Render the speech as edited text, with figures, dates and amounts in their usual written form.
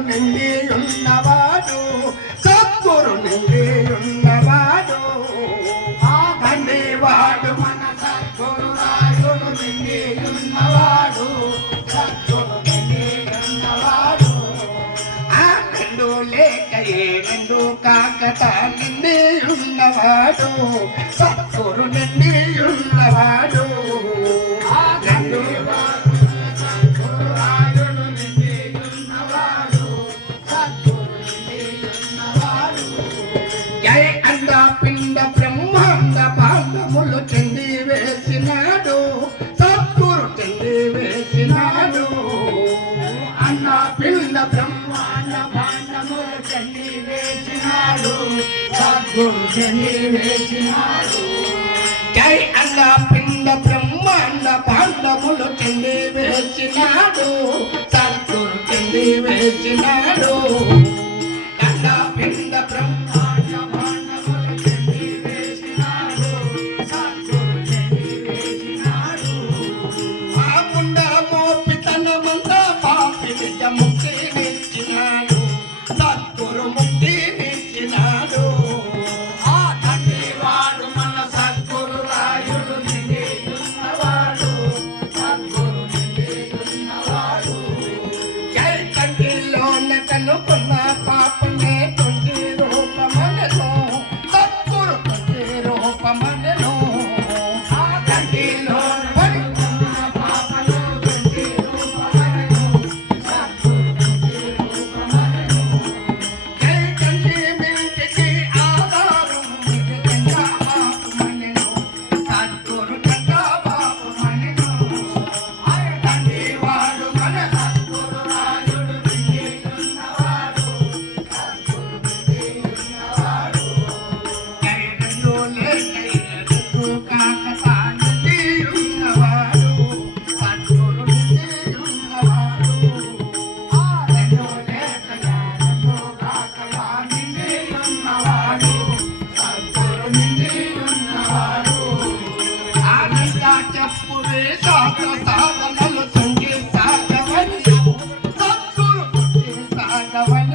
నిండి ఉన్నవాడు సద్గురు నిండి ఉన్నవాడు ఆ తండ్రివాడు మన సద్గురు రాయుడు నిండి ఉన్నవాడు సద్గురు నిండి ఉన్నవాడు ఆ రెండు లేక ఏడు కాకట నిండి ఉన్నవాడు సద్గురు నిండి ఉన్నవాడు పిండ బ్రహ్మాండ పాండములు చెంది వేసినాడు సద్గురు చెంది వేసినాడు అన్న పిండ బ్రహ్మాండ పాండములు చెంది వేసినాడు సద్గురు చెంది వేసినాడు జై అన్న పిండ బ్రహ్మాండ పాండములు చెంది వేసినాడు సద్గురు చెంది వేసినాడు అన్న పిండ బ్రహ్మాండ సద్గురు ముక్తి నిచ్చినాడు ఆ తండ్రివాడు మన సద్గురు రాయుడు నిండి ఉన్నవాడు సద్గురు నిండి ఉన్నవాడు జై కంటిలోన కనుకున్న పాపనే కొంటి రూపమనెను సద్గురు కొంటి రూపమనెను ఆ కంటిలోన చెప్పుడే శాస్త్ర సాధనలు సంగీ సాగవని సద్గురు సాగవని